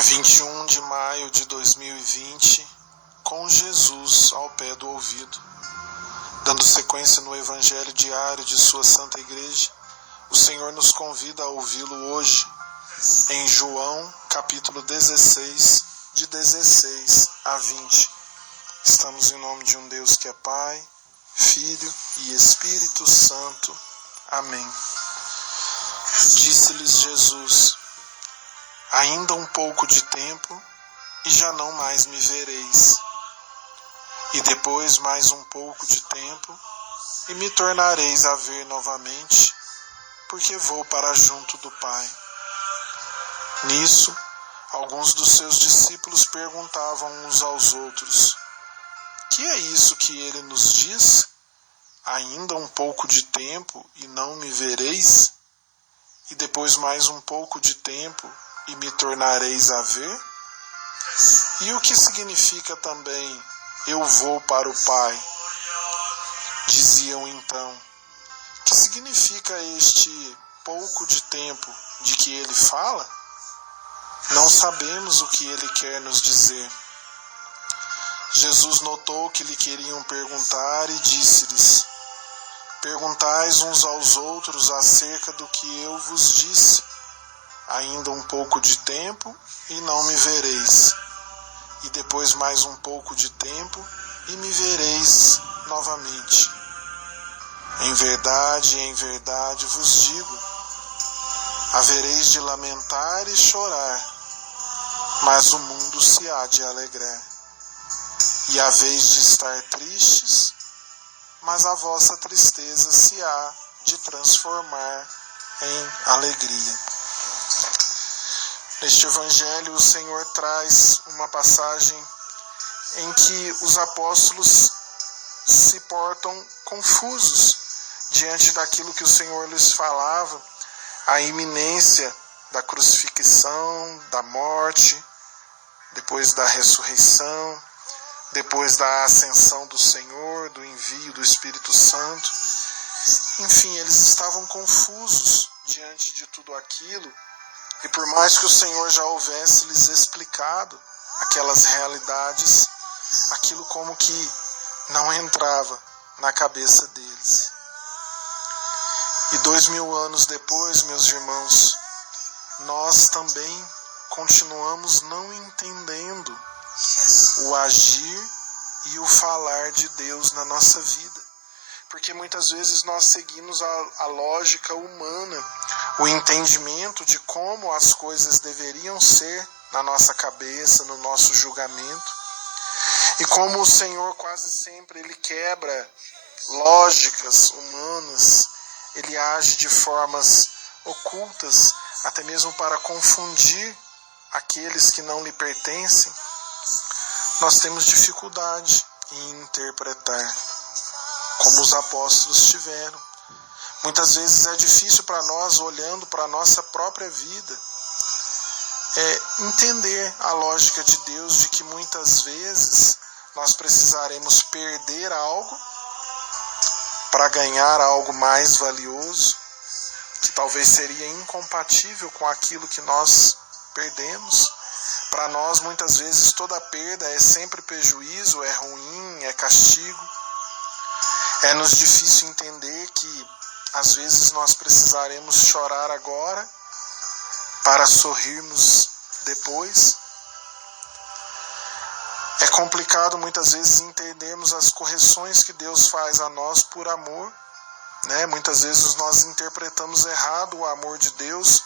21 de maio de 2020, com Jesus ao pé do ouvido. Dando sequência no Evangelho diário de sua Santa Igreja, o Senhor nos convida a ouvi-lo hoje, em João, capítulo 16, de 16 a 20. Estamos em nome de um Deus que é Pai, Filho e Espírito Santo. Amém. Disse-lhes Jesus: ainda um pouco de tempo e já não mais me vereis. E depois mais um pouco de tempo e me tornareis a ver novamente, porque vou para junto do Pai. Nisso, alguns dos seus discípulos perguntavam uns aos outros: que é isso que ele nos diz? Ainda um pouco de tempo e não me vereis? E depois mais um pouco de tempo e me tornareis a ver? E o que significa também, eu vou para o Pai? Diziam então: que significa este pouco de tempo de que ele fala? Não sabemos o que ele quer nos dizer. Jesus notou que lhe queriam perguntar e disse-lhes: perguntais uns aos outros acerca do que eu vos disse. Ainda um pouco de tempo e não me vereis. E depois mais um pouco de tempo e me vereis novamente. Em verdade vos digo, havereis de lamentar e chorar, mas o mundo se há de alegrar. E haveis de estar tristes, mas a vossa tristeza se há de transformar em alegria. Neste Evangelho, o Senhor traz uma passagem em que os apóstolos se portam confusos diante daquilo que o Senhor lhes falava, a iminência da crucifixão, da morte, depois da ressurreição, depois da ascensão do Senhor, do envio do Espírito Santo. Enfim, eles estavam confusos diante de tudo aquilo, e por mais que o Senhor já houvesse lhes explicado aquelas realidades, aquilo como que não entrava na cabeça deles. E 2000 anos depois, meus irmãos, nós também continuamos não entendendo o agir e o falar de Deus na nossa vida. Porque muitas vezes nós seguimos a lógica humana, o entendimento de como as coisas deveriam ser na nossa cabeça, no nosso julgamento. E como o Senhor quase sempre ele quebra lógicas humanas, ele age de formas ocultas, até mesmo para confundir aqueles que não lhe pertencem, nós temos dificuldade em interpretar, como os apóstolos tiveram. Muitas vezes é difícil para nós, olhando para a nossa própria vida, entender a lógica de Deus, de que muitas vezes nós precisaremos perder algo para ganhar algo mais valioso, que talvez seria incompatível com aquilo que nós perdemos. Para nós, muitas vezes, toda perda é sempre prejuízo, é ruim, é castigo. É-nos difícil entender que, às vezes, nós precisaremos chorar agora para sorrirmos depois. É complicado, muitas vezes, entendermos as correções que Deus faz a nós por amor. Muitas vezes nós interpretamos errado o amor de Deus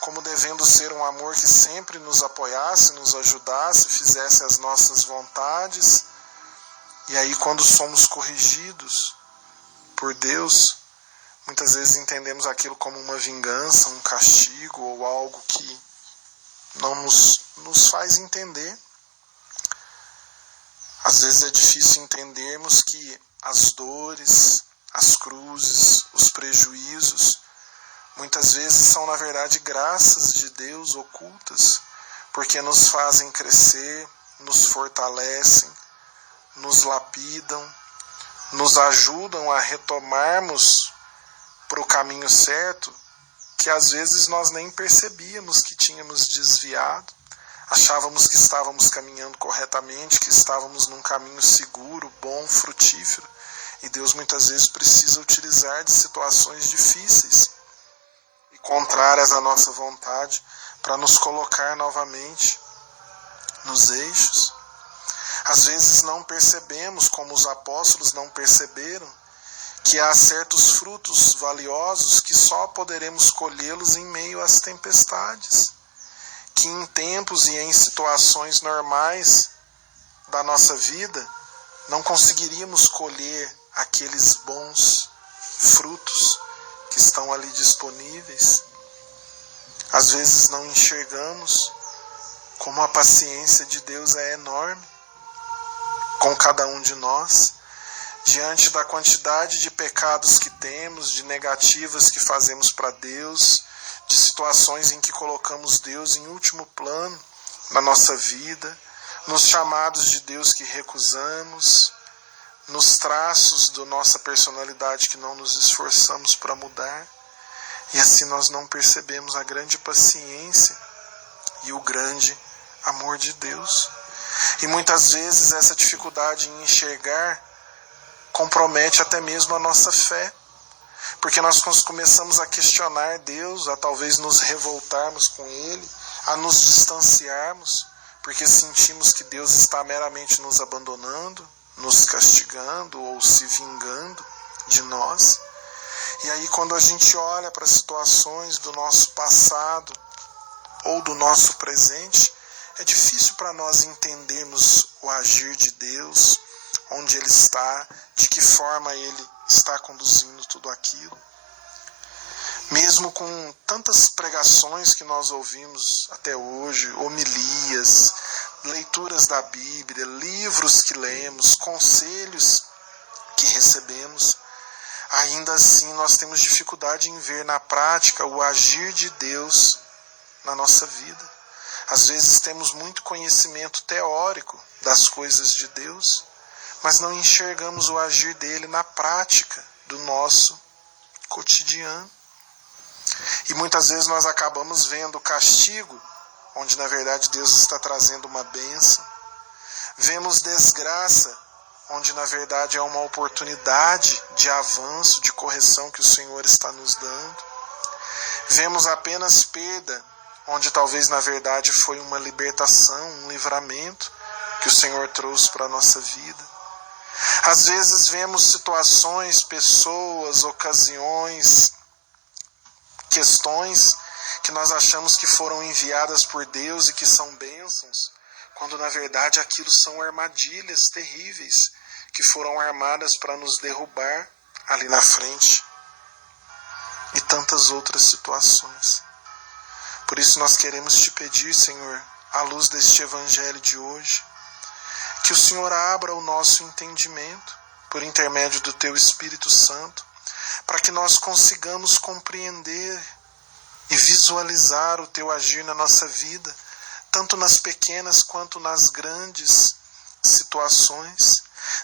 como devendo ser um amor que sempre nos apoiasse, nos ajudasse, fizesse as nossas vontades. E aí, quando somos corrigidos por Deus, muitas vezes entendemos aquilo como uma vingança, um castigo ou algo que não nos faz entender. Às vezes é difícil entendermos que as dores, as cruzes, os prejuízos, muitas vezes são, na verdade, graças de Deus ocultas, porque nos fazem crescer, nos fortalecem, nos lapidam, nos ajudam a retomarmos para o caminho certo, que às vezes nós nem percebíamos que tínhamos desviado. Achávamos que estávamos caminhando corretamente, que estávamos num caminho seguro, bom, frutífero. E Deus muitas vezes precisa utilizar de situações difíceis e contrárias à nossa vontade para nos colocar novamente nos eixos. Às vezes não percebemos, como os apóstolos não perceberam, que há certos frutos valiosos que só poderemos colhê-los em meio às tempestades, que em tempos e em situações normais da nossa vida não conseguiríamos colher aqueles bons frutos que estão ali disponíveis. Às vezes não enxergamos como a paciência de Deus é enorme com cada um de nós, diante da quantidade de pecados que temos, de negativas que fazemos para Deus, de situações em que colocamos Deus em último plano na nossa vida, nos chamados de Deus que recusamos, nos traços da nossa personalidade que não nos esforçamos para mudar, e assim nós não percebemos a grande paciência e o grande amor de Deus. E muitas vezes essa dificuldade em enxergar compromete até mesmo a nossa fé, porque nós começamos a questionar Deus, a talvez nos revoltarmos com Ele, a nos distanciarmos, porque sentimos que Deus está meramente nos abandonando, nos castigando ou se vingando de nós. E aí quando a gente olha para situações do nosso passado ou do nosso presente, é difícil para nós entendermos o agir de Deus, onde Ele está, de que forma Ele está conduzindo tudo aquilo. Mesmo com tantas pregações que nós ouvimos até hoje, homilias, leituras da Bíblia, livros que lemos, conselhos que recebemos, ainda assim nós temos dificuldade em ver na prática o agir de Deus na nossa vida. Às vezes temos muito conhecimento teórico das coisas de Deus, mas não enxergamos o agir dele na prática do nosso cotidiano. E muitas vezes nós acabamos vendo o castigo, onde na verdade Deus está trazendo uma bênção. Vemos desgraça, onde na verdade é uma oportunidade de avanço, de correção que o Senhor está nos dando. Vemos apenas perda, onde talvez na verdade foi uma libertação, um livramento que o Senhor trouxe para a nossa vida. Às vezes vemos situações, pessoas, ocasiões, questões que nós achamos que foram enviadas por Deus e que são bênçãos, quando na verdade aquilo são armadilhas terríveis que foram armadas para nos derrubar ali na frente, e tantas outras situações. Por isso nós queremos te pedir, Senhor, à luz deste evangelho de hoje, que o Senhor abra o nosso entendimento por intermédio do Teu Espírito Santo, para que nós consigamos compreender e visualizar o Teu agir na nossa vida, tanto nas pequenas quanto nas grandes situações.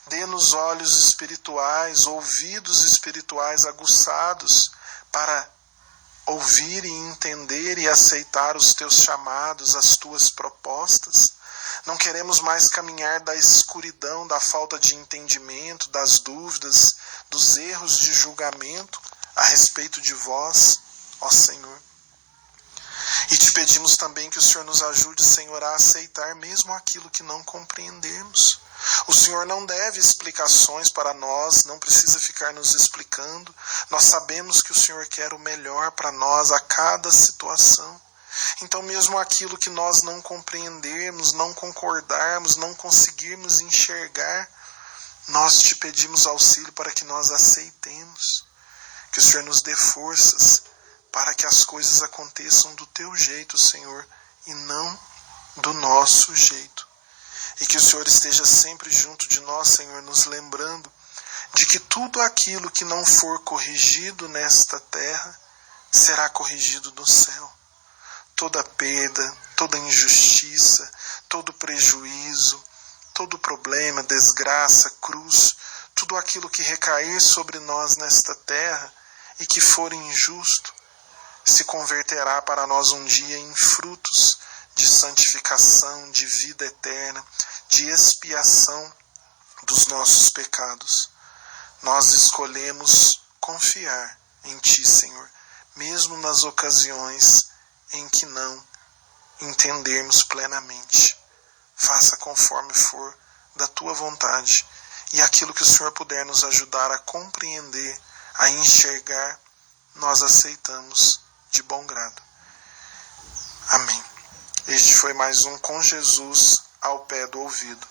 Dê-nos olhos espirituais, ouvidos espirituais aguçados para ouvir e entender e aceitar os Teus chamados, as Tuas propostas. Não queremos mais caminhar da escuridão, da falta de entendimento, das dúvidas, dos erros de julgamento a respeito de Vós, ó Senhor. E te pedimos também que o Senhor nos ajude, Senhor, a aceitar mesmo aquilo que não compreendermos. O Senhor não deve explicações para nós, não precisa ficar nos explicando. Nós sabemos que o Senhor quer o melhor para nós a cada situação. Então mesmo aquilo que nós não compreendermos, não concordarmos, não conseguirmos enxergar, nós te pedimos auxílio para que nós aceitemos. Que o Senhor nos dê forças para que as coisas aconteçam do Teu jeito, Senhor, e não do nosso jeito. E que o Senhor esteja sempre junto de nós, Senhor, nos lembrando de que tudo aquilo que não for corrigido nesta terra será corrigido no céu. Toda perda, toda injustiça, todo prejuízo, todo problema, desgraça, cruz, tudo aquilo que recair sobre nós nesta terra e que for injusto, se converterá para nós um dia em frutos de santificação, de vida eterna, de expiação dos nossos pecados. Nós escolhemos confiar em Ti, Senhor, mesmo nas ocasiões em que não entendermos plenamente. Faça conforme for da Tua vontade, e aquilo que o Senhor puder nos ajudar a compreender, a enxergar, nós aceitamos de bom grado. Amém. Este foi mais um Com Jesus ao pé do ouvido.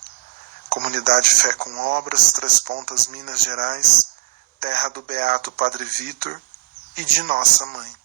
Comunidade Fé com Obras, Três Pontas, Minas Gerais, terra do Beato Padre Vitor e de nossa mãe.